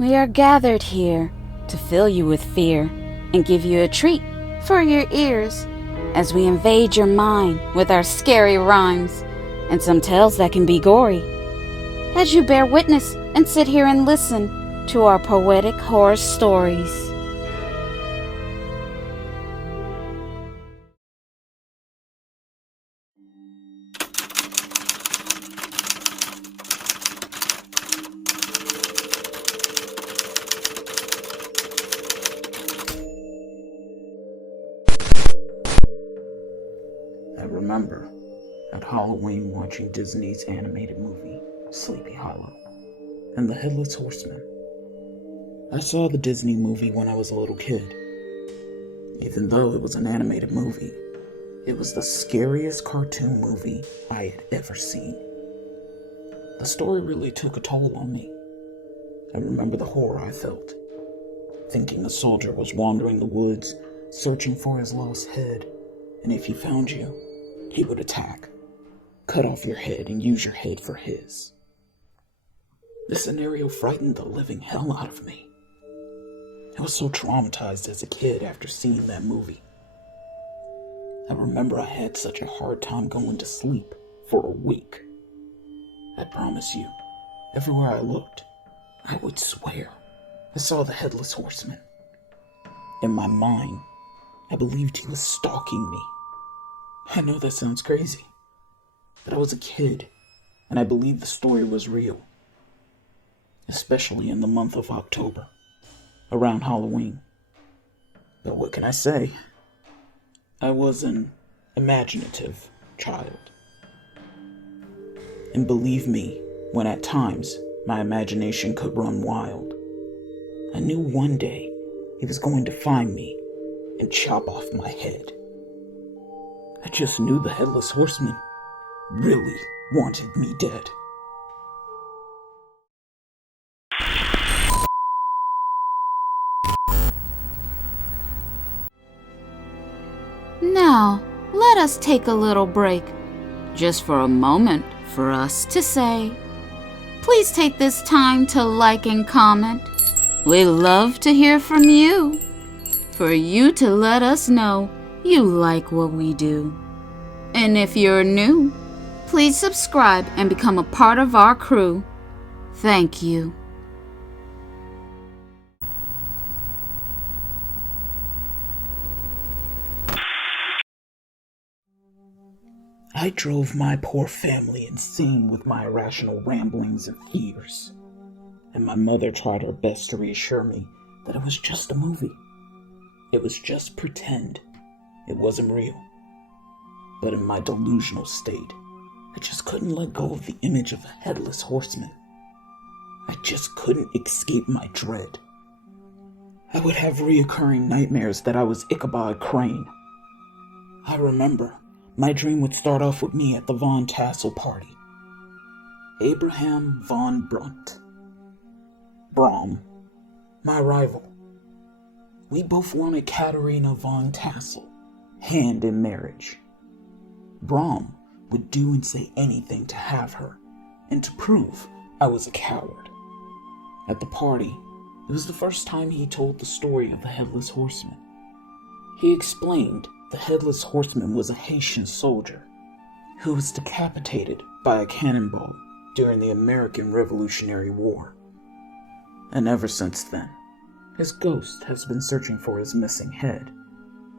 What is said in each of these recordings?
We are gathered here to fill you with fear and give you a treat for your ears as we invade your mind with our scary rhymes and some tales that can be gory. As you bear witness and sit here and listen to our poetic horror stories. I remember at Halloween watching Disney's animated movie, Sleepy Hallow, and the Headless Horseman. I saw the Disney movie when I was a little kid. Even though it was an animated movie, it was the scariest cartoon movie I had ever seen. The story really took a toll on me. I remember the horror I felt, thinking a soldier was wandering the woods, searching for his lost head, and if he found you, he would attack, cut off your head, and use your head for his. This scenario frightened the living hell out of me. I was so traumatized as a kid after seeing that movie. I remember I had such a hard time going to sleep for a week. I promise you, everywhere I looked, I would swear I saw the Headless Horseman. In my mind, I believed he was stalking me. I know that sounds crazy, but I was a kid, and I believed the story was real. Especially in the month of October, around Halloween. But what can I say? I was an imaginative child. And believe me, when at times my imagination could run wild, I knew one day he was going to find me and chop off my head. I just knew the Headless Horseman really wanted me dead. Now, let us take a little break, just for a moment for us to say, please take this time to like and comment. We love to hear from you, for you to let us know you like what we do. And if you're new, please subscribe and become a part of our crew. Thank you. I drove my poor family insane with my irrational ramblings and fears, and my mother tried her best to reassure me that it was just a movie. It was just pretend. It wasn't real. But in my delusional state, I just couldn't let go of the image of a headless horseman. I just couldn't escape my dread. I would have reoccurring nightmares that I was Ichabod Crane. I remember my dream would start off with me at the Von Tassel party. Abraham von Brunt. Brom, my rival. We both wanted Katharina von Tassel, hand in marriage. Brom would do and say anything to have her, and to prove I was a coward. At the party, it was the first time he told the story of the Headless Horseman. He explained the Headless Horseman was a Haitian soldier who was decapitated by a cannonball during the American Revolutionary War. And ever since then, his ghost has been searching for his missing head,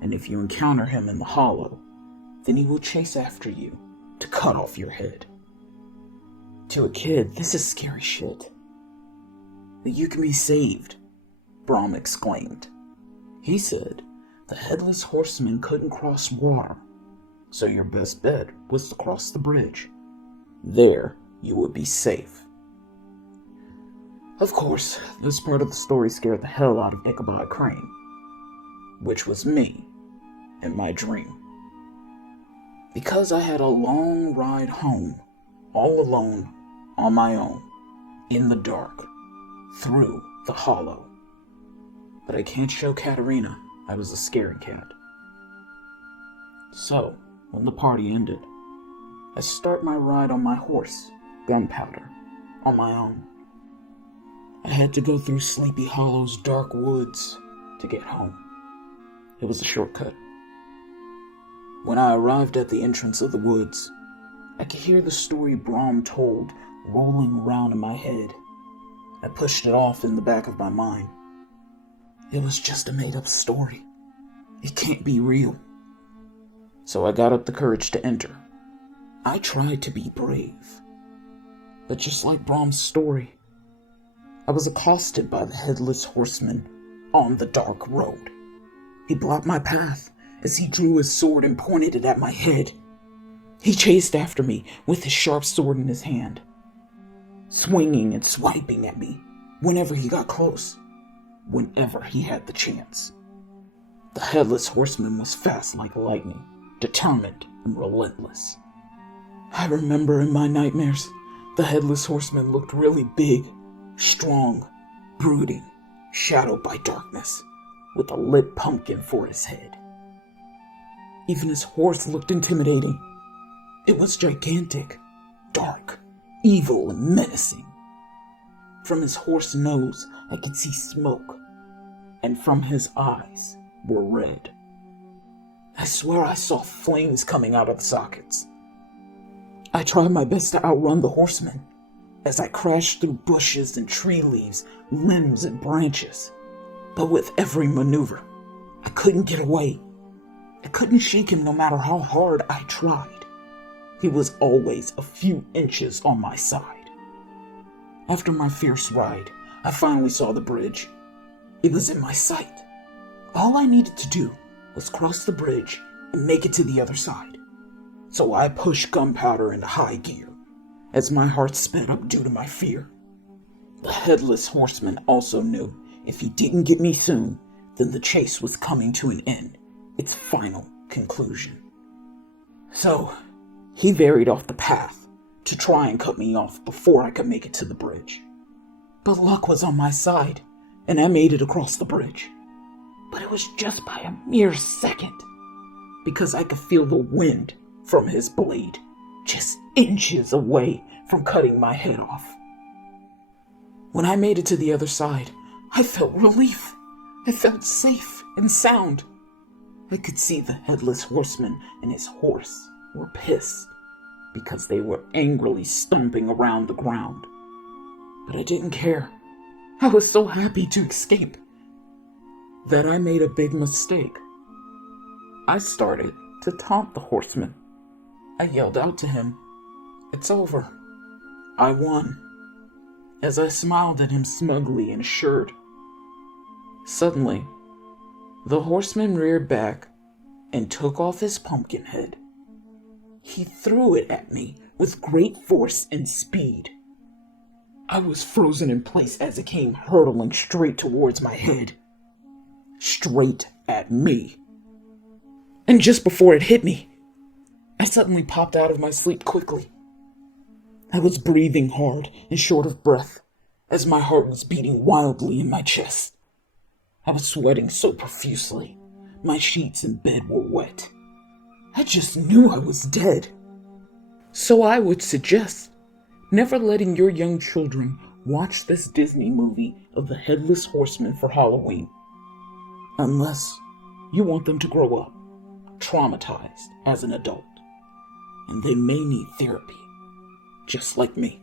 and if you encounter him in the hollow, then he will chase after you to cut off your head. To a kid, this is scary shit. But you can be saved, Brom exclaimed. He said the Headless Horseman couldn't cross water, so your best bet was to cross the bridge. There, you would be safe. Of course, this part of the story scared the hell out of Ichabod Crane, which was me and my dream. Because I had a long ride home, all alone, on my own, in the dark, through the hollow. But I can't show Katerina I was a scaredy cat. So, when the party ended, I start my ride on my horse, Gunpowder, on my own. I had to go through Sleepy Hollow's dark woods to get home. It was a shortcut. When I arrived at the entrance of the woods, I could hear the story Brom told rolling around in my head. I pushed it off in the back of my mind. It was just a made-up story. It can't be real. So I got up the courage to enter. I tried to be brave. But just like Brom's story, I was accosted by the Headless Horseman on the dark road. He blocked my path as he drew his sword and pointed it at my head. He chased after me with his sharp sword in his hand, swinging and swiping at me whenever he got close, whenever he had the chance. The Headless Horseman was fast like lightning, determined and relentless. I remember in my nightmares, the Headless Horseman looked really big, strong, brooding, shadowed by darkness, with a lit pumpkin for his head. Even his horse looked intimidating. It was gigantic, dark, evil, and menacing. From his horse nose, I could see smoke, and from his eyes were red. I swear I saw flames coming out of the sockets. I tried my best to outrun the horseman as I crashed through bushes and tree leaves, limbs and branches. But with every maneuver, I couldn't get away. I couldn't shake him no matter how hard I tried. He was always a few inches on my side. After my fierce ride, I finally saw the bridge. It was in my sight. All I needed to do was cross the bridge and make it to the other side. So I pushed gunpowder into high gear as my heart sped up due to my fear. The Headless Horseman also knew if he didn't get me soon, then the chase was coming to an end, its final conclusion. So, he varied off the path to try and cut me off before I could make it to the bridge. But luck was on my side, and I made it across the bridge. But it was just by a mere second, because I could feel the wind from his blade just inches away from cutting my head off. When I made it to the other side, I felt relief. I felt safe and sound. I could see the Headless Horseman and his horse were pissed because they were angrily stomping around the ground. But I didn't care. I was so happy to escape that I made a big mistake. I started to taunt the horseman. I yelled out to him, "It's over. I won," as I smiled at him smugly and assured. Suddenly, the horseman reared back and took off his pumpkin head. He threw it at me with great force and speed. I was frozen in place as it came hurtling straight towards my head. Straight at me. And just before it hit me, I suddenly popped out of my sleep quickly. I was breathing hard and short of breath as my heart was beating wildly in my chest. I was sweating so profusely, my sheets in bed were wet. I just knew I was dead. So I would suggest never letting your young children watch this Disney movie of the Headless Horseman for Halloween. Unless you want them to grow up traumatized as an adult. And they may need therapy, just like me.